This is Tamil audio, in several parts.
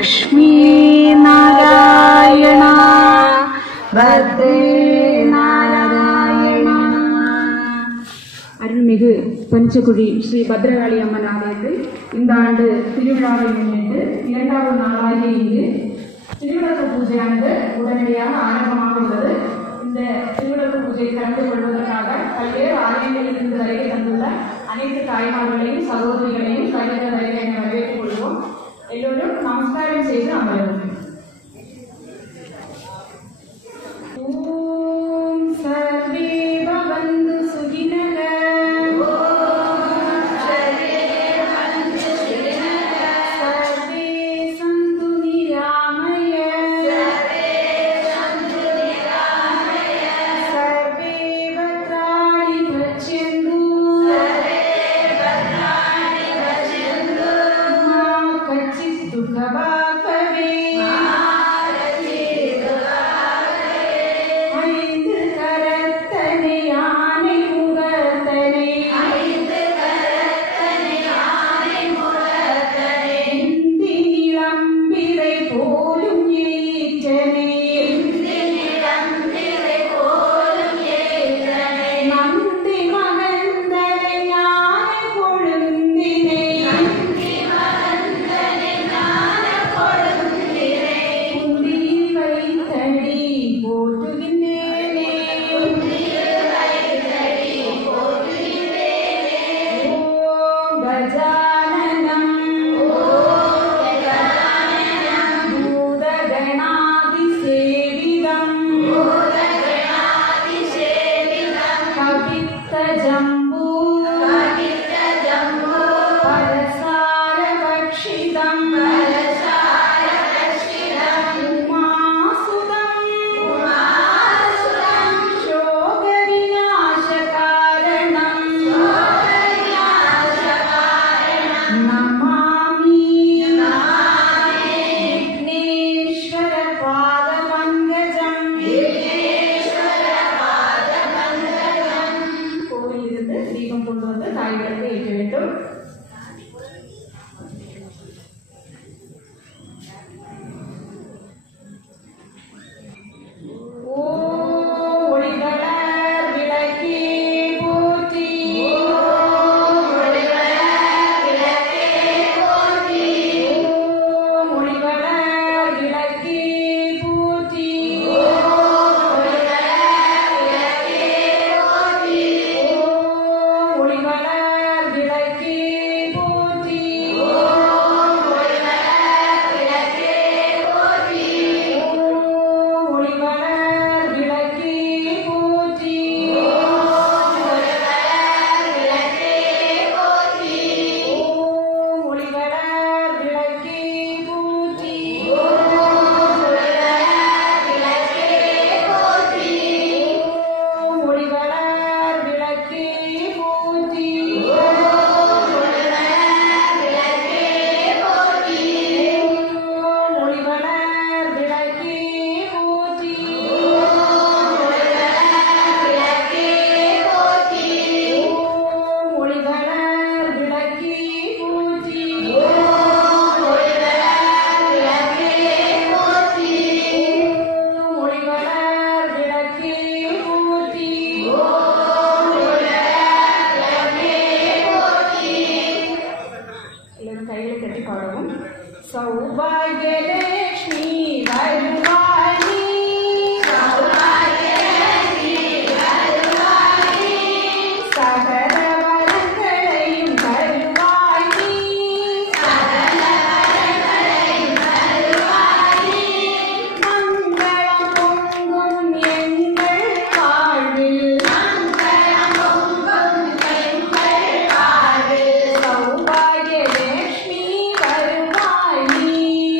லக்ஷ்மி நாராயணா பத்ரே நாராயணா. அருள்மிகு பஞ்சகுடி ஸ்ரீ பத்ரகாளி அம்மன் ஆலயத்தில் இந்த ஆண்டு திருவிழாவை முன்னிட்டு 2வது நாளாகிய இங்கு திருவிளக்கு பூஜையானது உடனடியாக ஆரம்பமாக உள்ளது. இந்த திருவிளக்கு பூஜையை கலந்து கொள்வதற்காக பல்வேறு ஆலயங்களிலிருந்து வருகை தந்துள்ள அனைத்து தாய்மார்களையும் சகோதரிகளையும் கடித வருகை என வரவேற்றுக் கொள்வோம். எல்லோரும் நமஸ்காரம் செய்து அமரவும். ஓம் சர்வே பவந்து சுகினக சௌபாகிய லட்சுமி வருவாய் நீ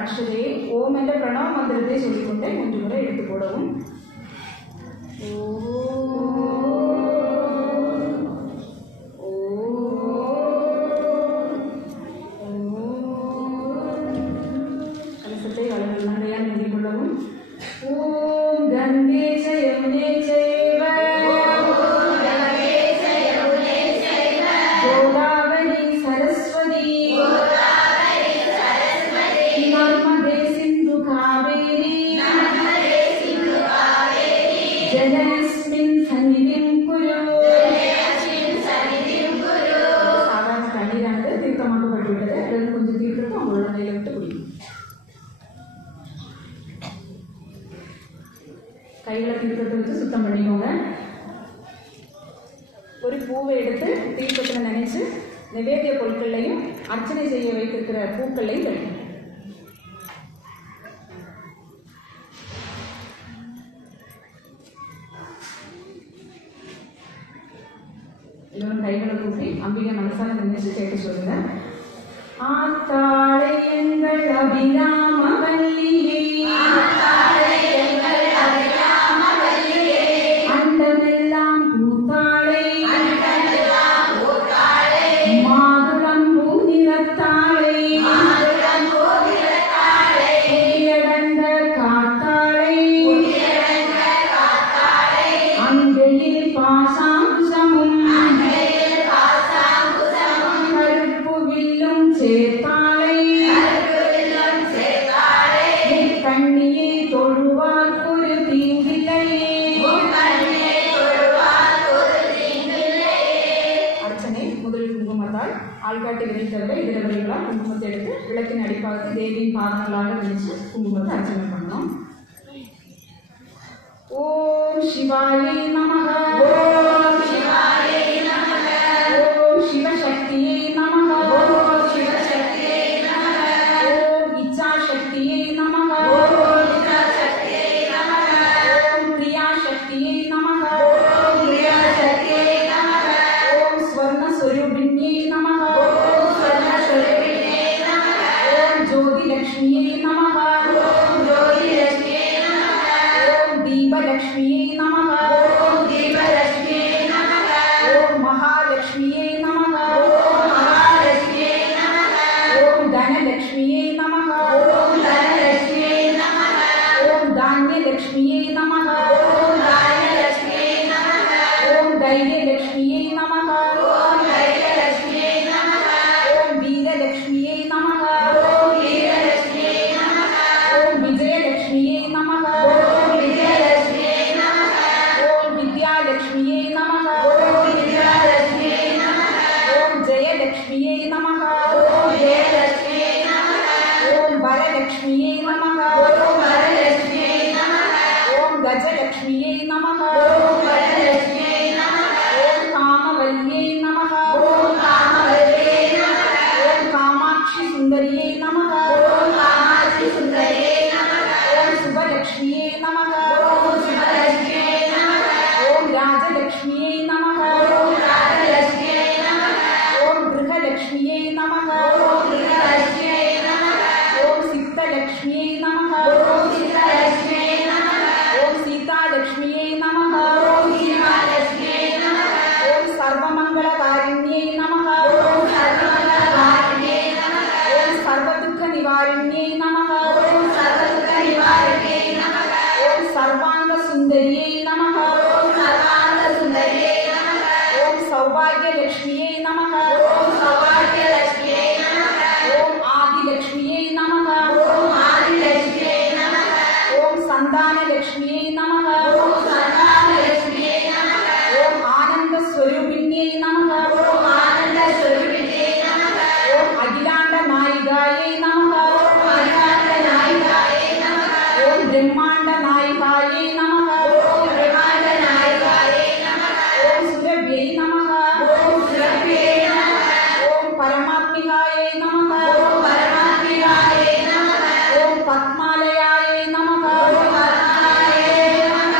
அக்ஷதையை ஓம் என்ற பிரணவ மந்திரத்தை சொல்லிக்கொண்டே 3 முறை எடுத்து போடவும். கலசத்தை அளவில் நன்றையாக நிறுத்திக் கொள்ளவும். ஓம் கங்கே யமுனே சைவ கோதாவரி சரஸ்வதி நர்மதே சிந்து காவேரி ஜலஸ்மின் சன்னிதிம் குரு. சாதாரண தண்ணீரானது தீர்த்தமாக்கப்பட்டுவிட்டது. அதில் கொஞ்சம் தீர்த்தத்தை அவங்களோட நிலையில விட்டு குடிக்கும். கைகளை தீர்த்தத்தை வச்சு சுத்தம் பண்ணிக்கோங்க. ஒரு பூவை எடுத்து தீர்த்தத்தில் நினைச்சு நிவேதிய பொருட்களையும் அர்ச்சனை செய்ய வைத்திருக்கிற பூக்களையும் வைக்கணும். எல்லோரும் கைகளை கூப்பி அம்பிகை மனசால நினைச்சு கேட்டு சொல்லுங்க. ஆத்தாளை எங்கள் அபிராமவல்லியே அண்டமெல்லாம் பூத்தாளை மாதுளம் பூநிறத்தாளை புதியடந்த காத்தாளை அங்கையில் பாசாங்குசமும் கருப்பு வில்லும் சேர்த்தாளை கண்ணியை தொழுவார்க்கொரு தீங்கில்லையே. அர்ச்சனை முதலில் குங்குமத்தால் ஆள்காட்டி விரித்தவரை இதரவர்களால் குங்குமத்தை எடுத்து விளக்கின் அடிப்பாக தேவியின் பாதங்களாக நினைச்சு குங்குமத்தை அர்ச்சனை பண்ணணும். ஓம் சிவாயை நமக. ஓம் சிவாயை நமக. ஓம் சிவசக்தியை நமக. ஓம் சிவசக்தியை நமக. ஓம் இச்சாசக்தியை நமக. ஓம் இச்சாசக்தியை நமக. ஓம் கிரியாசக்தியை நமக. ஓம் கிரியாசக்தியை நமக. ஓம் ஸ்வர்ணஸ்வரூபிண்யை நமக. ஓம் ஸ்வர்ணஸ்வரூபிண்யை நமக. ஓம் ஜோதிலக்ஷ்மியை நமக. ஓம் ஜோதிலக்ஷ்மியை நமக. ஓம் தீபலக்ஷ்மியை நமக. ஓம் தீபலக்ஷ்மியை நமக. ஓம் மகாலக்ஷ்மியை நமக. ஓம் மகாலக்ஷ்மியை நமக. ஓம் தனலக்ஷ்மியை நமக. ஓம் தனலக்ஷ்மியை நமக. ஓம் தானியலக்ஷ்மியை நமக. ஓம் தானியலக்ஷ்மியை நமக. ஓம் தைரியலக்ஷ்மியை நமக. ஓம் தைரியலக்ஷ்மியை நமக. ஓம் வீரலக்ஷ்மியை நமக. ஓம் வீரலக்ஷ்மியை நமக. ஓம் விஜயலக்ஷ்மியை நமக. ஓம் விஜயலக்ஷ்மியை நமக. ஓம் வித்யாலக்ஷ்மியை நமக. ஓம் வித்யாலக்ஷ்மியை நமக. ஓம் ஜெயலக்ஷ்மியை நமக. ஓம் ஜெயலக்ஷ்மியை நமக. ஓம் வரலக்ஷ்மியை நமக. ஓம் வரலக்ஷ்மியை நமக. ஓம் கஜலக்ஷ்மியை நமக. ஓம் கஜலக்ஷ்மியை நமக. ஓம் காமவல்லியை நமக. ஓம் காமவல்லியை நமக. ஓம் காமாட்சி சுந்தரியை நமக. ஓம் காமாட்சி சுந்தரியை நமக. ஓம் சுபலக்ஷ்மியை நமக. ஓம் சுபலக்ஷ்மியை நமக. ஓம் ராஜலக்ஷ்மியை நமக. ஓம் ராஜலக்ஷ்மியை நமக. ஓம் கிருஹலக்ஷ்மியை நமக. ஓம் கிருஹலக்ஷ்மியை நமக. ஓம் சித்தலக்ஷ்மியை நமக. ஓம் சித்தலக்ஷ்மியை நமக. ஓம் சீதாலக்ஷ்மியை நமக. ஓம் சீதாலக்ஷ்மியை நமக. ஓம் சர்வமங்களகாரிண்யை நமக. ஓம் சர்வமங்களகாரிண்யை நமக. ஓம் சர்வதுக்க நிவாரிண்யை நமக. ஓம் சர்வதுக்க நிவாரிண்யை நமக. ஓம் சர்வாங்க சுந்தரியை நமக. ஓம் சர்வாங்க சுந்தரியை நமக. ஓம் சௌபாகியலக்ஷ்மியை நமக. ஓம் சௌபாகியலக்ஷ்மியை நமக. ஓம் ஆதிலக்ஷ்மியை நமக. ஓம் ஆதிலக்ஷ்மியை நமக. ஓம் சந்தானலக்ஷ்மியை நமக. ஓம் சந்தானலக்ஷ்மியை நமக. ஓம் ஆனந்த ஸ்வரூபிண்யை நமக. ஓம் ஆனந்த ஸ்வரூபிண்யை நமக. ஓம் அகிலாண்ட நாயிகாயை நமக. ஓம் அகிலாண்ட நாயிகாயை நமக. ஓம் பிரம்மாண்ட நாயிகாயை நமக. ஓம் பிரம்மாண்ட நாயிகாயை நமக. ஓம் சுரபியை நமக. ஓம் சுரபியை நமக. ஓம் பரமாத்மிகாயை நமக. ஓம் பரமாத்மிகாயை நமக. ஓம் பத்மாலயாயை நமக. ஓம் பத்மாலயாயை நமக.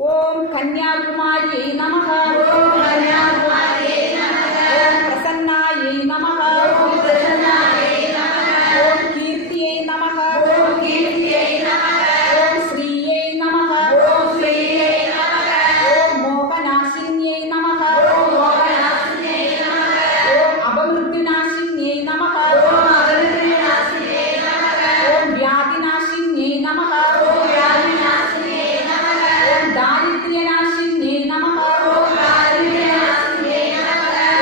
ஓம் கன்யாகுமாரியை நமக. ஓம் பிரசன்னாயை நமக. ஓம் கீர்த்தியை நமக. ஓம் ஸ்ரீயை நமக. ஓம் மோகநாசின்யை நமக. ஓம் அபமிருத்யுநாசின்யை நமக. ஓம் வியாதிநாசின்யை நமக. ஓம் दारिद्र्यनाशिन्यै नमः.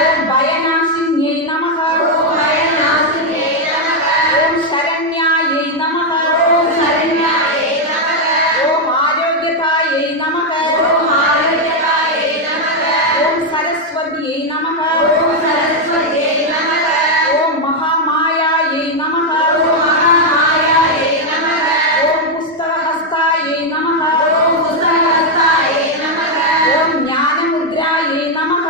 ओम भयनाशिन्यै नमः. ओम शरण्यायै नमः. ओम आरोग्यकायै नमः. ओम सरस्वत्यै नमः. ओम महामायायै नमः. ओम पुस्तकहस्तायै नमः. ओम ज्ञानमुद्रायै नमः.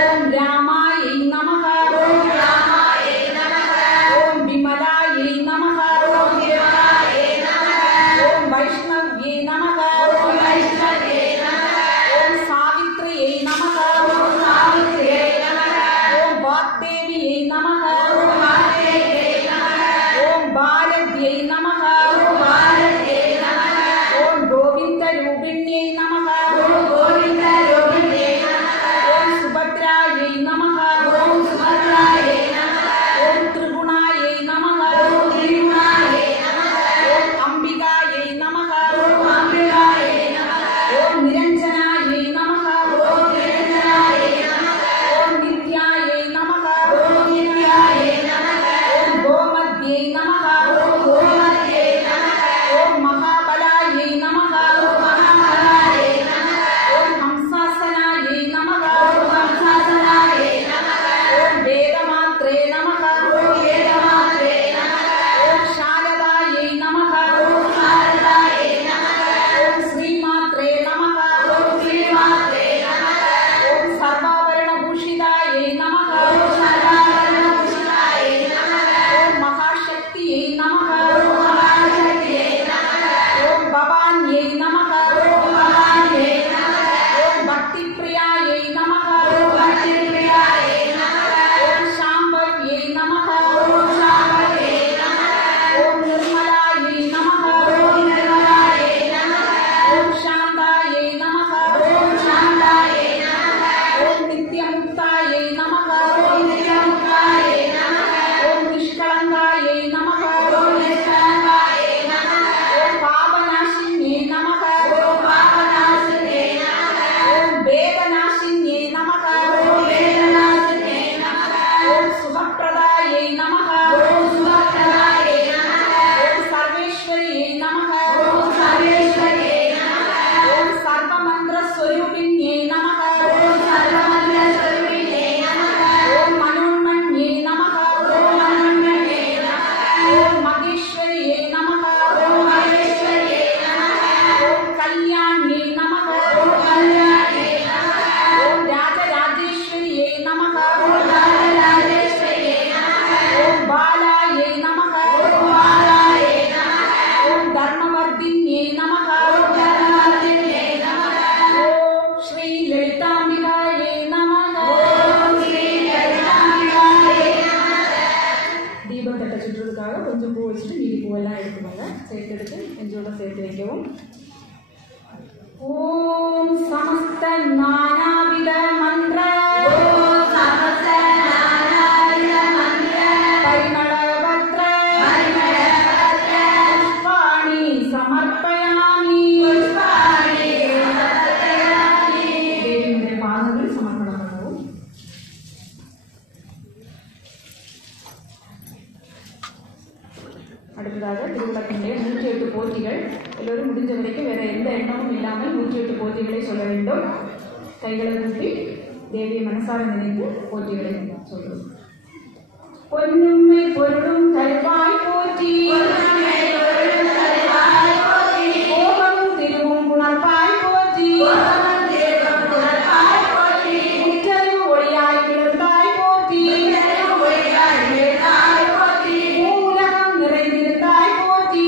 ओम रामायै नमः. ओम विमलायै नमः. ओम वैष्णव्यै नमः. ओम सावित्र्यै नमः. ओम वाग्देव्यै नमः. ओम भारत्यै नमः. ओम गोविन्दरूपिण्यै नमः. ओम सुभद्रायै नमः. ओम त्रिगुणायै नमः. ओम अम्बिकायै नमः. ओम निरञ्जनायै नमः. ओम नित्यायै नमः. ओम गोमद्यै नमः. ओम महाबलायै नमः. ओम हंसासनायै नमः. ओम वेदमात्रे नमः. ओम शारदायै नमः. ओम श्रीमात्रे नमः. ओम सर्वाभरणभूषितायै नमः. ओम महाशक्तियै नमः. ओम भवान्यै नमः. ओम भक्तिप्रियायै नमः. ओम शाम्भव्यै नमः. ओम निर्मलायै नमः. ओम शान्तायै नमः. ओम नित्यमुक्तायै नमः. ओम निष्कलङ्कायै नमः. ओम पापनाशिन्यै नमः. ओम वेदनाशिन्यै नमः. ओम सुभप्रदायै नमः. ओम सर्वेश्वर्यै नमः. ओम सर्वमन्त्रस्वरूपिण्यै नमः. ओम मनोन्मन्यै नमः. ओम महेश्वर्यै नमः. ओम कल्याण्यै नमः. ओम राजराजेश्वर्यै नमः. ओम बालायै नमः. ओम धर्मवर्धिन्यै नमः. ओम श्री ललिताम्बिकायै नमः. தீபத்தட்டை சுற்றுறதுக்காக கொஞ்சம் பூ வச்சுட்டு மீதி பூவெல்லாம் எடுத்துக்கோங்க. சேர்த்து நெஞ்சோட சேர்த்து வைக்கவும். ஓம் சமஸ்த நானாவித மந்திர பரிமளபத்ர புஷ்பாணி சமர்ப்பயாமி. தேவியுடைய பாதங்கள் சமர்ப்பணம் பண்ணவும். அடுத்ததாக திருவிளக்கினுடைய 108 போற்றிகள். எல்லோரும் முடிஞ்ச வரைக்கும் வேற எந்த எண்ணமும் இல்லாமல் 108 போற்றிகளை சொல்ல வேண்டும். கைகளை கூட்டி தேவியை மனசார நினைத்து போற்றிகளை சொல்றோம். பொன்னுமை பொருளும் தருவாய் போற்றி. கோபம் திருவும் புணர்வாய் போற்றி. முற்றறிவு ஒளியாய் விழுந்தாய் போற்றி. மூலகம் நிறைந்திருந்தாய் போற்றி.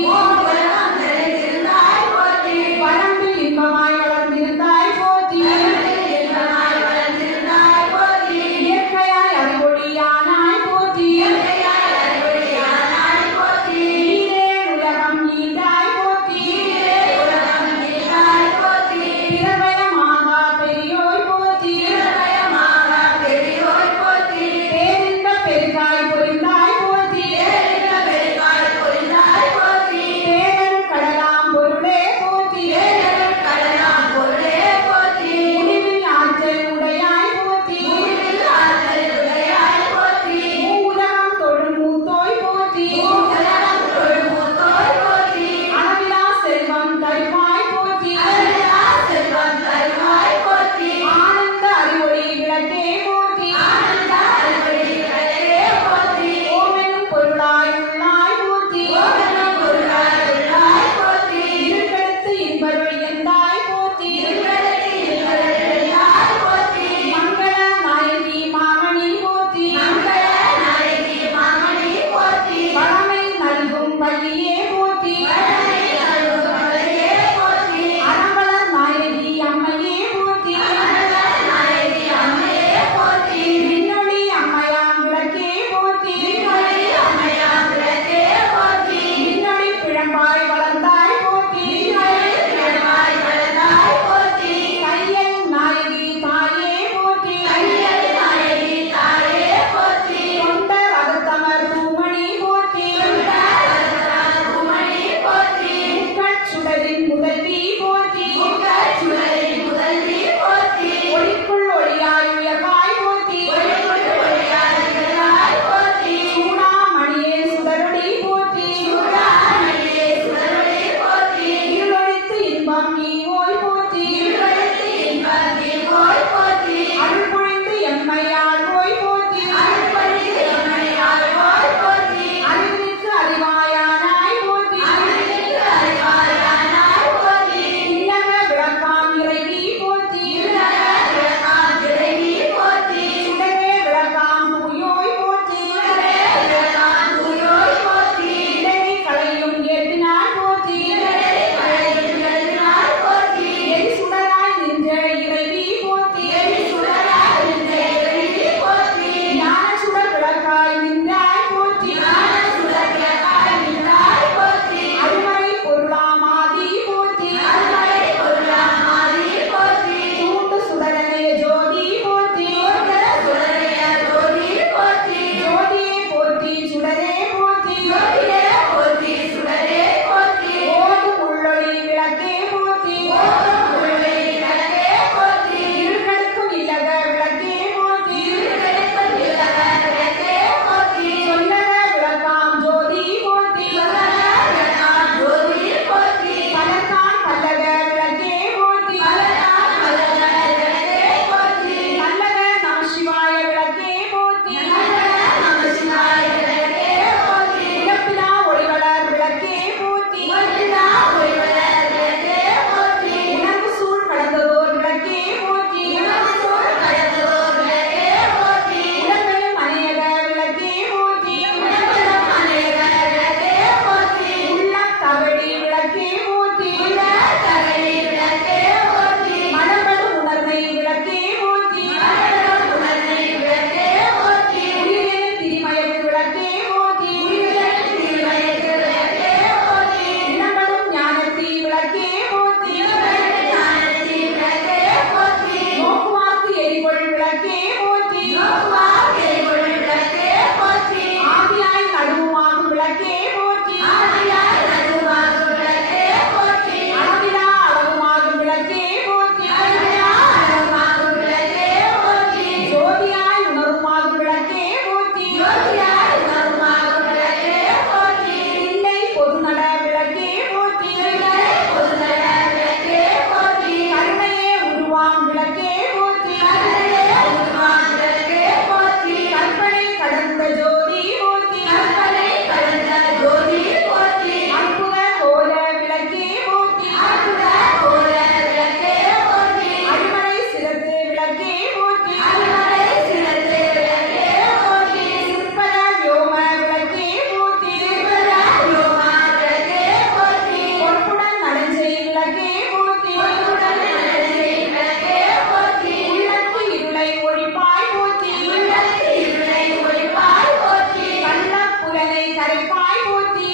கரைப்பாய் போற்றி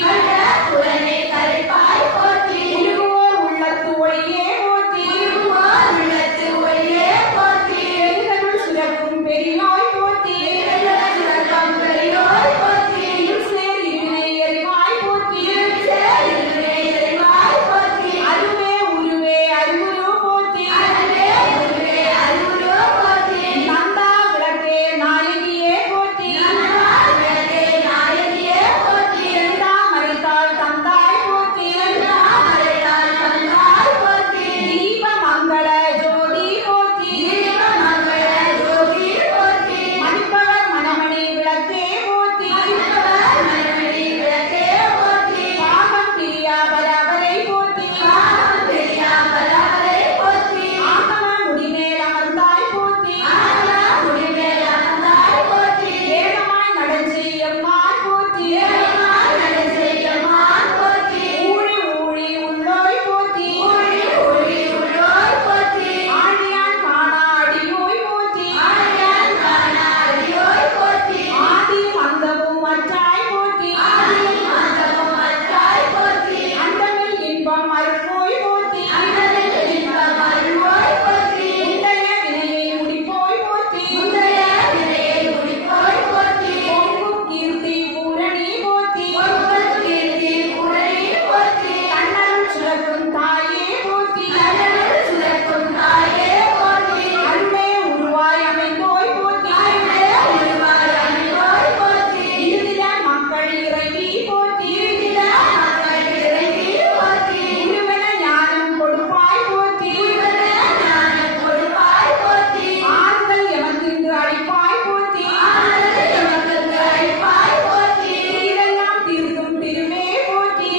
புலனை கரைப்பாய் போற்றி உருகுவோர் உள்ளத்து ஒளியே போற்றி உள்ளத்து ஒளியே போற்றி எரிதருள் சுரக்கும் பெரியோய் போற்றி சுரக்கம் பெரியோய் போற்றி இருசேர் இருவினை எரிவாய் போற்றி இறைவாய் போற்றி அருவே உருவே அருகுரு போற்றி அறிவுரோ போற்றி நந்தா விளக்கே நாயகியே போற்றி விளக்கே நாயகியே போற்றி செந்தா மறைத்தாள் தந்தாய் போற்றி மறைத்தாள் தந்தாய் போற்றி தீப மங்கள ஜோதி போற்றி மங்கள ஜோதி போற்றி மணிப்பவர் மணமணி விளக்கே போற்றி மணமணி விளக்கே போற்றி பாகம் பிரியா பரவரை போற்றி பெரியா பரவரை போற்றி ஆகம முடிமேல் அமர்ந்தாய் போற்றி முடிமேல் அமர்ந்தாய் போற்றி ஏகமாய் நடஞ்சி எம்மாய் போற்றி செய்யமான் போற்றி ஊழி ஊழி உள்ளோய் போற்றி ஒளி உள்ளோய் போற்றி ஆழியான் காணா அடியோய் போற்றி ஆழியான் காணாடியோய் போற்றி ஆதி அந்தமும் அற்றாய் போற்றி மாந்தமும் அற்றாய் போற்றி அண்டமில் இன்பம் அருள்வோய் போற்றி அண்டமில் இன்பம் அருள்வோய் போற்றி முந்தைய வினையை முடிப்போய் போற்றி முந்தைய வினையை முடிப்போய் போற்றி பொங்கும் கீர்த்தி பூரணி போற்றி பொங்கல் கீர்த்தி புரணி போற்றி கண்ணருள் சுரக்கும் தாயே போற்றி கண்ணனுள் சுரக்கும் தாயே போற்றி அருளே உருவாய் அமைந்தோய் போற்றி உருவாய் அணிவோய் போற்றி இருதில மக்கள் இறைவி போற்றி மக்கள் இறைவி போற்றி இருவன ஞானம் கொடுப்பாய் போற்றி ஞானம் கொடுப்பாய் போற்றி ஆறுதல் எமக்கின்று அளிப்பாய் போற்றி எமக்கு அளிப்பாய் போற்றி இதெல்லாம் தீர்க்கும் திருவே போற்றி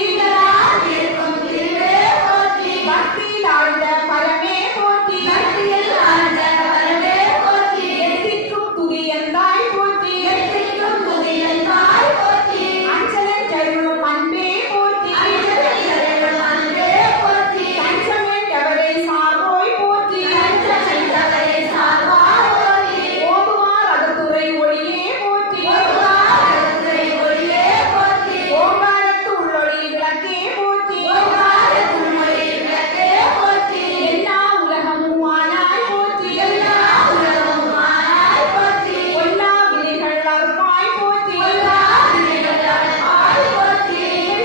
இருக்கும் திருவே போற்றி பக்தியில் ஆழ்ந்த பரமே போற்றி பக்தியில் ஆழ்ந்த வரவே போற்றி எத்திக்கும் துரியந்தாய் போற்றி எத்திக்கும் துதியந்தாய் போற்றி அஞ்சலன் கருளும் அன்பே போற்றி அஞ்சலில் அன்பே போற்றி கஞ்சமென்றவரை சார்வோய் போற்றி கஞ்சமென்றவரை சார்வாய் போற்றி ஓதுவார் அகத்துறை ஒளியே போற்றி ஓங்காரத்துறை ஒளியே போற்றி ஓங்காரத்து உள்ளொளி விளக்கே போற்றி ஓங்காரத்துறை விளக்கே போற்றி எல்லா உலகமும் ஆனாய் போற்றி எல்லா உலகமும் ஆனாய் போற்றி எல்லா வினைகள் அறுப்பாய் போற்றி எல்லா வினைகள் அறுப்பாய் போற்றி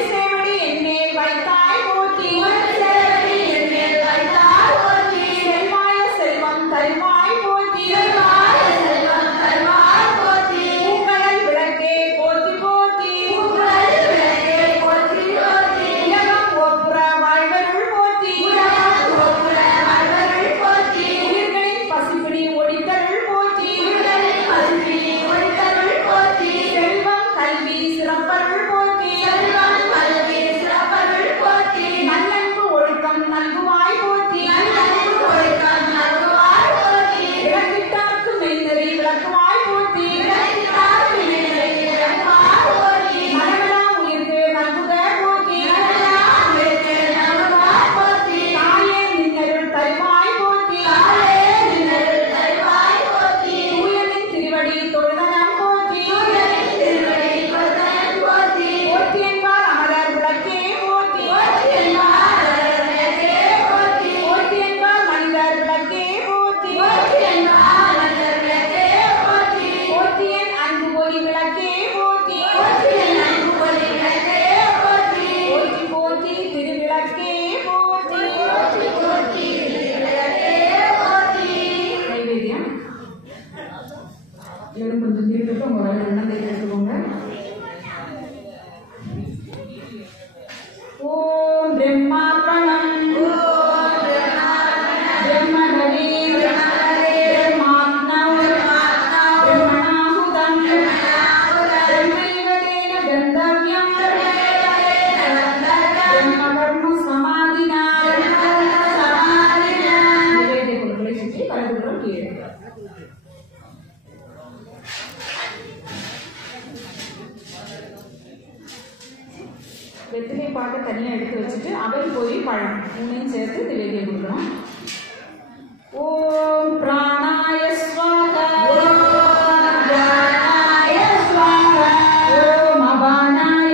சேவடி என்மேல் வைத்தாய் போற்றி சேவடி என்மேல் வைத்தாய் போற்றி செல்வாய செல்வம் தருவாய் போற்றி செல்வாய செல்வம் தருவாய் போற்றி பூங்கடல் விளக்கே போற்றி போற்றி உங்கள் விளக்கே போற்றி போற்றி உலகம் ஒப்புற வாழ்வருள் போற்றி உலகம் ஒப்புற வாழ்வருள் போற்றி உயிர்களின் பசிபிடி ஒளித்தருள் போற்றி உயிர்களின் பசுபினி ஒளித்தருள் போற்றி செல்வம் கல்வி சிறப்பருள் போற்றி செல்வம் கல்வி சிறப்பருள் போற்றி நல்லன்பு ஒழுக்கம் நல்குவாய் போற்றி நல்லறிவு ஒழுக்கம் நல்குவாய் போற்றி விளக்கிட்டார்க்கு மெய்நெறி விளக்குவாய் போற்றி விளக்கிட்டார் வினைகளை விளக்குவாய் போற்றி மனமெல்லாம் உயிர்க்கு நல்குக போற்றி நல்லெல்லாம் உயிர்க்கு நல்குவாய் போற்றி தாயே நின்னருள் தருவாய் போற்றி தாயே நின்னருள் தருவாய் போற்றி தூயனின் திருவடி தொழுதனம் போற்றி தூயனின் திருவடி தொழுதனம் போற்றி போற்றி என்பார் அமரர் விளக்கே போற்றி போற்றி என்பார் விளக்கே போற்றி போற்றி என்பார் மனிதர் விளக்கே போற்றி போற்றி என்பார் மனிதர் விளக்கே போற்றி போற்றி என் அன்பு ஒளி விளக்கே போற்றி போற்றி என் அன்பு ஒளி விளக்கே போற்றி போற்றி போற்றி திருவிளக்கே போற்றி போற்றி போற்றி விளக்கே போற்றி நைவேத்தியம் எல்லாரும் கொஞ்சம் தீர்த்துட்டு உங்க வர எண்ணத்தை எடுத்துக்கோங்க. ஓம் பிரம்மார்ப்பணம் பிரம்மணவே பிரம்மாத்மௌ பிரம்மணாஹுதம் பிரம்மைவதேன கந்தவ்யம் பிரம்மகர்ம சமாதினா நைவேத்திய பொருட்களை சுற்றி கலந்துகிறோம் கீழே. வெற்றிலை பாட்டை தனியாக எடுத்து வச்சுட்டு அவல் போய் பழம் மூணையும் சேர்த்து நிவேதியம் கொடுக்கணும். ஓம் பிராணாய ஸ்வாஹா ஓம் அபானாய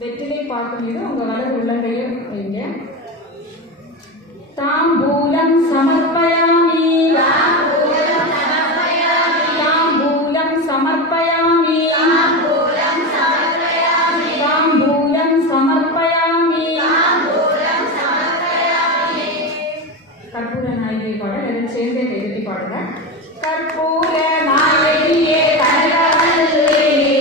வெற்றிலை பாக்கு மீது உங்க வலது உள்ளங்கையை வைங்க. தாம்பூலம் சமர்ப்பயாமி தாம்பூலம் சமர்ப்பயாமி கற்பூர நாயகியை பாட எல்லாரும் சேர்ந்தே எழுதி பாடுங்க. கற்பூர நாயகியே கனகவல்லியே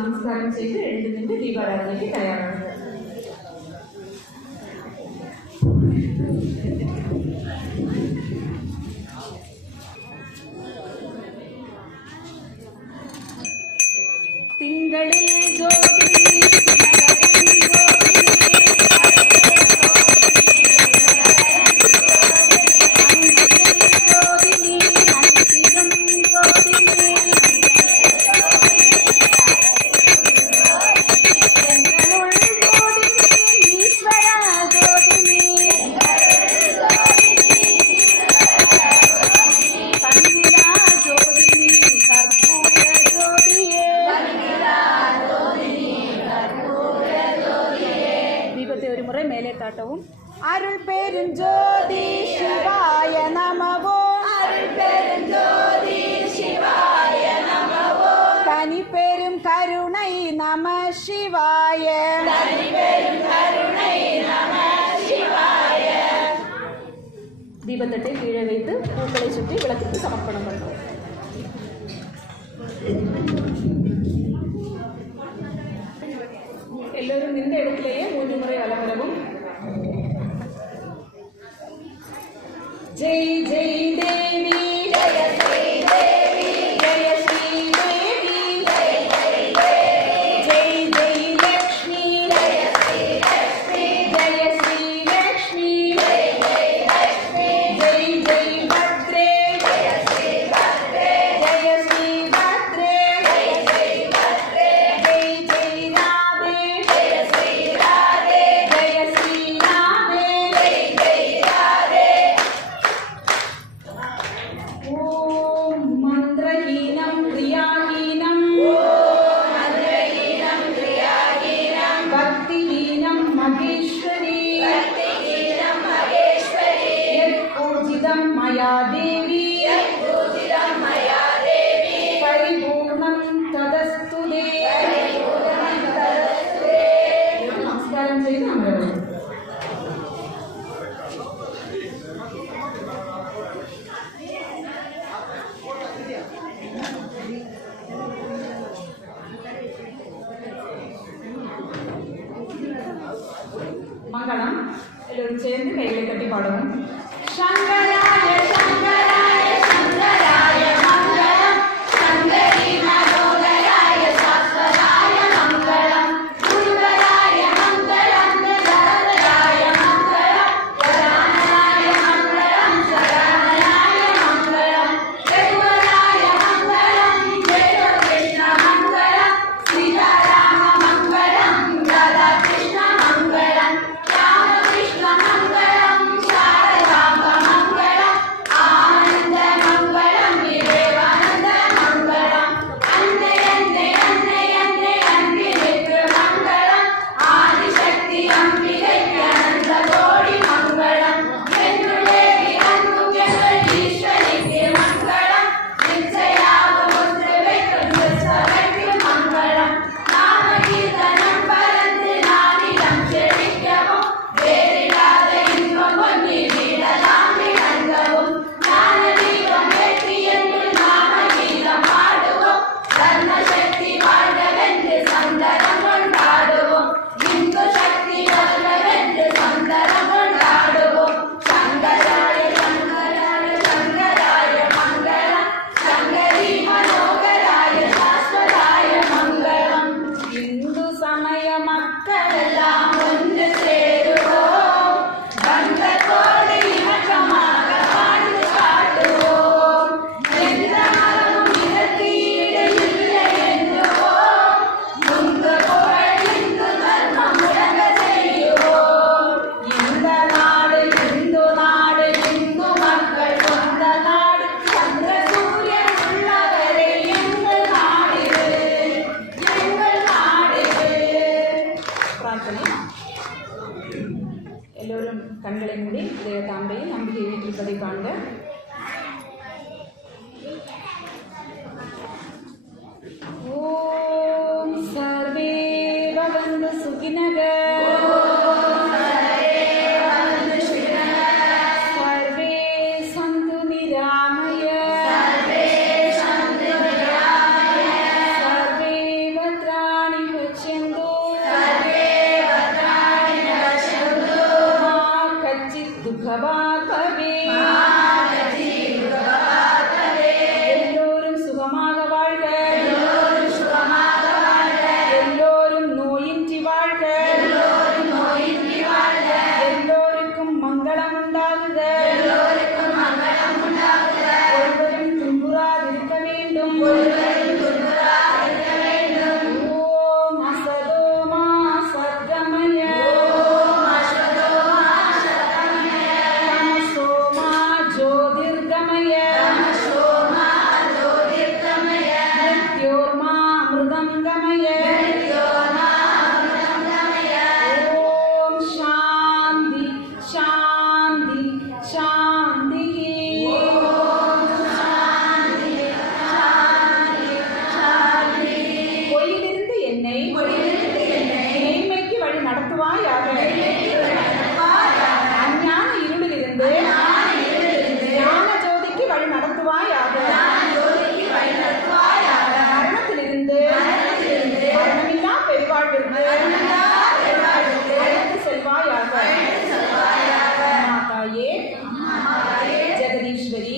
நமஸ்காரம் செய்து எழுந்து நின்று தீபாராதனைக்கு தயாராக. திங்களில் ஜோதி அருள் பெரும் ஜோதி சிவாய நமவோ அருள் பெரும் ஜோதி சிவாய நமவோ தனி பெரும் கருணை நம சிவாய தனி பெரும் கருணை நம சிவாய. தீபத்தட்டை கீழே வைத்து பூக்களை சுற்றி விளக்குக்கு சமர்ப்பணம் பண்ணுவோம். எல்லோரும் இந்த இடத்திலேயே 3 முறை வலம் வரவும். जय जय देवी जय श्री देवी जय श्री देवी जय जय देवी जय जय लक्ष्मी जय श्री लक्ष्मी जय श्री लक्ष्मी जय जय लक्ष्मी जय जय भद्रे जय श्री भद्रे जय श्री भद्रे जय जय மங்களம் எல்லோரும் சேர்ந்து கைகளை கட்டி பாடுவோம். சங்கராய சங்கராய சங்கராய மங்களம், சங்கரி மனோகராய சாஸ்வராய மங்களம், குருவராய மங்களம், தரதராய மங்களம், கரானராய மங்களம், சரணாய மங்களம், ரகுவராய மங்களம், ஜெய கிருஷ்ண மங்களம், சீதாராம மங்களம், ராதா கிருஷ்ண மங்களம், ராமகிருஷ்ண மங்களம், சாரதாம்ப மங்களம், ஆனந்த மங்களம், விவேகானந்த மங்களம், அன்னை அன்னை அன்னை அன்னை அன்பிற்கு மங்களம், ஆதிசக்தி அம்பிகைக்கு அனந்த கோடி மங்களம், என்னுடைய அன்பும் எங்கள் ஈஸ்வரிக்கு மங்களம், நிச்சயாக ஒன்று வைக்கும் கிறிஸ்தவருக்கு மங்களம், நாம கீர்த்தனம் பறந்து நானிடம் செழிக்கவும், வேறில்லாத இன்பம் ஒன்றி வீடலாம் விளங்கவும், ஞான தீபம் ஏற்றி என்று நாம கீதம் பாடுவோம், தர்ம சக்தி வாழ்கவென்று சந்தனம் கொண்டாடுவோம், இந்து சக்தி வல்லவென்று சந்தனம் கொண்டாடுவோம், சங்கராய சங்கராய சங்கராய மங்களம், சங்கரி மனோகராய சாஸ்வராய மங்களம். இந்து சமய மக்கள் எல்லாம் ஒன்று சேருவோம், பந்தத்தோடு இணக்கமாக வாழ்ந்து காட்டுவோம், எந்த மதமும் இதற்கு ஈடு இல்லை என்கிறோம், முந்து புகழ் இந்து தர்மம் முழங்க செய்வோம், இந்த நாடு இந்து நாடு, இந்து மக்கள் கொண்ட நாடு, சந்திர சூரியன் உள்ளவரை எங்கள் நாடிது, எங்கள் நாடிது. பிரார்த்தனை. எல்லோரும் கண்களை மூடி இதய தாம்பையை நம்பிக்கை வீட்டிருப்பதை காண்க. ஓம் சர்வே பவந்து சுகினக, சர்வே சந்து நிராமய, சர்வே பத்ராணி பச்யந்து, மா கச்சித் துக்கவாக் பவே. எல்லோரும் சுகமாக வாழ்க, எல்லோரும் நோயின்றி வாழ்க, எல்லோருக்கும் மங்களம் உண்டாகுக, ஒருவரும் துன்புறாதிருக்க வேண்டும். ஓம் அசதோமா சத்கமய, தமசோமா ஜோதிர்கமய, மிருத்யோர்மா அமிர்தங்கமய. ஓம் சாந்தி சாந்தி சாந்தி. பொய்யிலிருந்து என்னை மேன்மைக்கு வழி நடத்துவாயாக, அஞ்ஞான இருளிலிருந்து ஞான ஜோதிக்கு வழி நடத்துவாயாக, மரணத்திலிருந்து மரணமில்லா பெருவாழ்விற்கு அழைத்து செல்வாயாக. மாதாயே ஜெகதீஸ்வரி,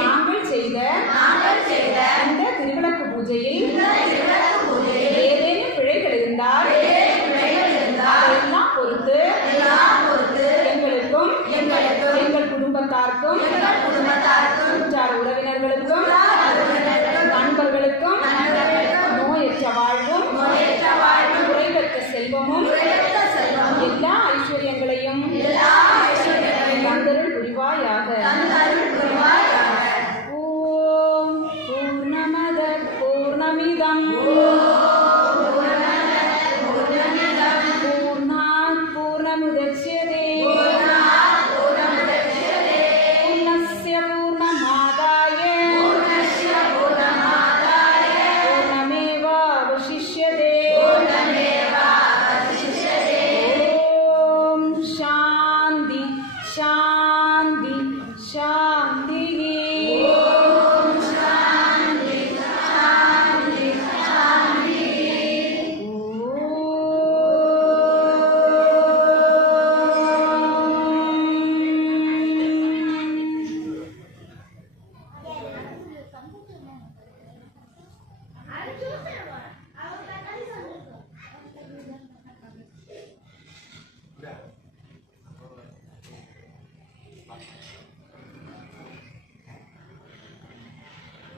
நாங்கள் செய்த இந்த திருவிளக்கு பூஜையில் ஏதேனும் பிழைகள் இருந்தால் அதையெல்லாம் பொறுத்து எங்களுக்கும் எங்கள் குடும்பத்தாருக்கும் உற்றார் உறவினர்களுக்கும் நண்பர்களுக்கும் நோயற்ற வாழ்வும் குறைவற்ற செல்வமும் எல்லா ஐஸ்வர்யங்களையும் தந்தருள் புரிவாயாக. ஓம் பூர்ணமத பூர்ணமிதம் பூர்ணாத் பூர்ணமுதச்யதே பூர்ணஸ்ய பூர்ணமாதாய பூர்ணமேவாவசிஷ்யதே. ஓம் சாந்தி சாந்தி சாந்தி. ஓம் சாந்தி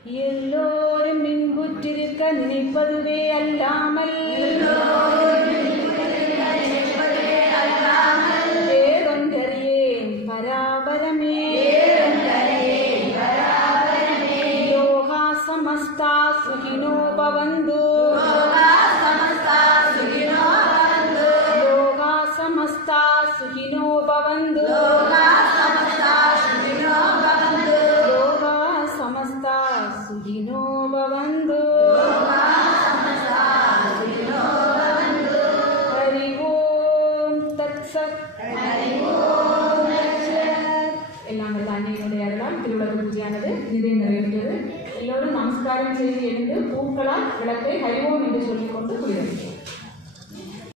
எல்லோரும் இன்புற்றிருக்க நினைப்பதுவே அல்லாமல் வேறொன்றறியேன் பராபரமே யோகா சமஸ்தா சுகினோ பவந்து யோகா சமஸ்தா சுகினோ பவந்து யோகா சமஸ்தா சுகினோ பவந்து ஹரி ஓம் தத்சத் எல்லாம் வல்ல அன்னையினுடைய அருளால் திருவிளக்கு பூஜையானது இதை நிறைவேற்றது. எல்லோரும் நமஸ்காரம் செய்து எழுந்து பூக்களால் விளக்கை ஹரி ஓம் என்று சொல்லிக் கொண்டு புரியும்.